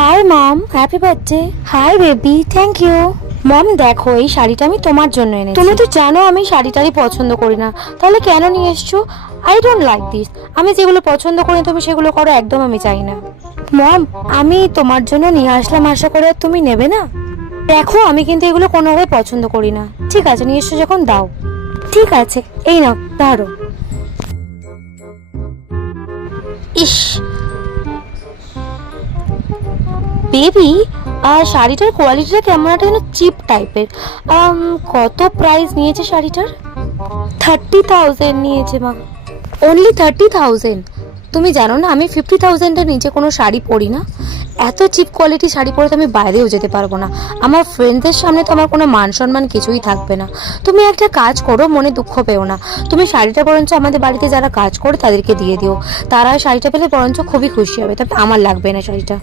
High mom, happy birthday. Hi baby, thank you. Mom দেখো, এই শাড়িটা আমি তোমার জন্য এনেছি। তুমি তো জানো আমি শাড়িটারই পছন্দ করি না, তাহলে কেন নিয়ে এসছো? I don't like this. আমি যেগুলো পছন্দ করি তুমি সেগুলো করো, একদম আমি চাই না। মম, আমি তোমার জন্য নিয়ে আসলাম, আশা করে আর তুমি নেবে না? দেখো আমি কিন্তু এগুলো কোনোভাবে পছন্দ করি না। ঠিক আছে, নিয়ে এসছো যখন দাও। ঠিক আছে, এই নাও ধরো। ইস বেবি, শাড়িটার কোয়ালিটিটা কেমন একটা যেন চিপ টাইপের। কত প্রাইস নিয়েছে শাড়িটার? 30,000 নিয়েছে মা। অনলি 30,000? তুমি জানো না আমি 50,000-এর নিচে কোনো শাড়ি পরি না। এত চিপ কোয়ালিটি শাড়ি পরে তো আমি বাইরেও যেতে পারবো না। আমার ফ্রেন্ডসদের সামনে তো আমার কোনো মান সম্মান কিছুই থাকবে না। তুমি একটা কাজ করো, মনে দুঃখ পেও না। তুমি শাড়িটা বরঞ্চ আমাদের বাড়িতে যারা কাজ করে তাদেরকে দিয়ে দিও। তারা শাড়িটা পেলে বরঞ্চ খুবই খুশি হবে, তবে আমার লাগবে না শাড়িটা।